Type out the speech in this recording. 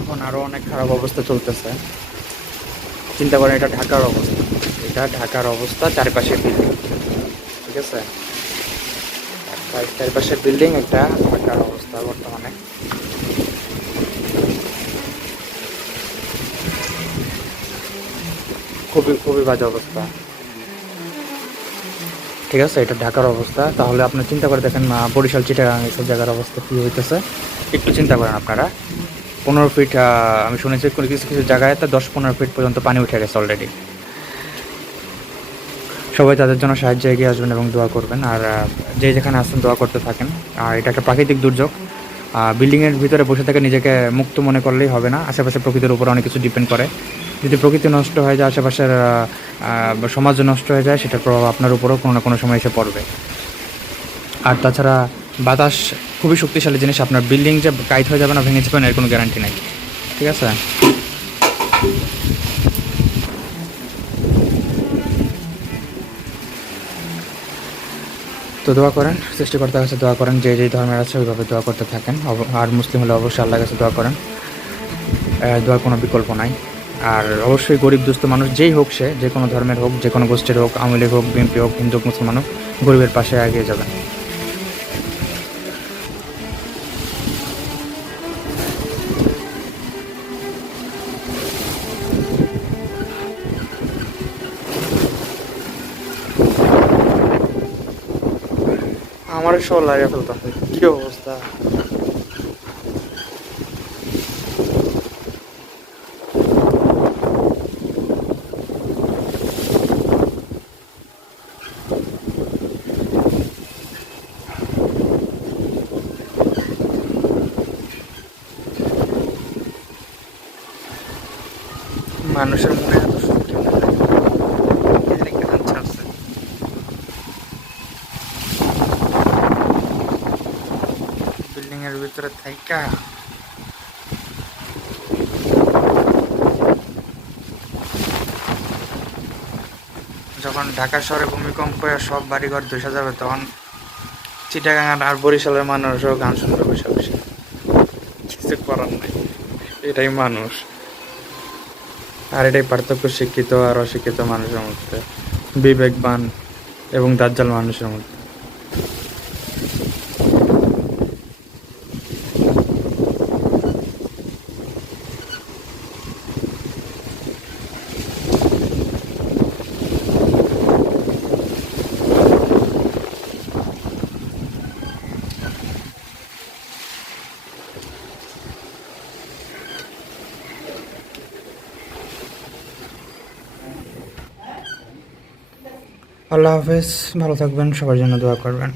এখন আরও অনেক খারাপ অবস্থা চলতেছে। চিন্তা করেন, এটা ঢাকার অবস্থা, এটা ঢাকার অবস্থা, চারপাশে বিল্ডিং, ঠিক আছে? চারপাশে বিল্ডিং, একটা ঢাকার অবস্থা বর্তমানে খুবই খুবই বাজে অবস্থা, ঠিক আছে? এটা ঢাকার অবস্থা। তাহলে আপনি চিন্তা করে দেখেন বরিশাল, চিটাগাং এইসব জায়গার অবস্থা কী হইতেছে। একটু চিন্তা করেন আপনারা। 15 ফিট, আমি শুনেছি কিছু কিছু জায়গায় তো 10-15 ফিট পর্যন্ত পানি উঠে গেছে অলরেডি। সবাই তাদের জন্য সাহায্যে এগিয়ে আসবেন এবং দোয়া করবেন। আর যে যেখানে আসছেন দোয়া করতে থাকেন। আর এটা একটা প্রাকৃতিক দুর্যোগ। বিল্ডিংয়ের ভিতরে বসে থেকে নিজেকে মুক্ত মনে করলেই হবে না, আশেপাশে প্রকৃতির উপর অনেক কিছু ডিপেন্ড করে। যদি প্রকৃতি নষ্ট হয়ে যায়, আশেপাশের সমাজ নষ্ট হয়ে যায়, সেটার প্রভাব আপনার উপরেও কোনো না কোনো সময় এসে পড়বে। আর তাছাড়া বাতাস খুবই শক্তিশালী জিনিস, আপনার বিল্ডিং যে কাইট হয়ে যাবে না, ভেঙে যাবে না, এর কোনো গ্যারান্টি নাই, ঠিক আছে? তো দোয়া করেন, সৃষ্টিকর্তার কাছে দোয়া করেন, যে যেই ধর্মের আছে ওইভাবে দোয়া করতে থাকেন। আর মুসলিম হলে অবশ্যই আল্লাহর কাছে দোয়া করেন, দোয়ার কোনো বিকল্প নাই। আর অবশ্যই গরিব দুস্থ মানুষ যেই হোক, সে যে কোনো ধর্মের হোক, যে কোনো গোষ্ঠীর হোক, আওয়ামী লীগ হোক, বিএনপি হোক, হিন্দু হোক, মুসলমান হোক, গরিবের পাশে এগিয়ে যাবেন। আমার সব লাগে ফেলতে হয়, কী অবস্থা! মানুষের মনে এত শক্তি ছাড়ছে। বিল্ডিং এর ভিতরে থাইকা যখন ঢাকা শহরে ভূমিকম্প হয়ে সব বাড়িঘর ধসে যাবে, তখন চিটাগাং আর বরিশালের মানুষও গান শুনবে বসে বসে। কিছু করার নাই, এটাই মানুষ। আর এটাই পার্থক্য শিক্ষিত আর অশিক্ষিত মানুষের মধ্যে, বিবেকবান এবং দাজ্জাল মানুষের মধ্যে। আল্লাহ হাফেজ, ভালো থাকবেন, সবার জন্য দোয়া করবেন।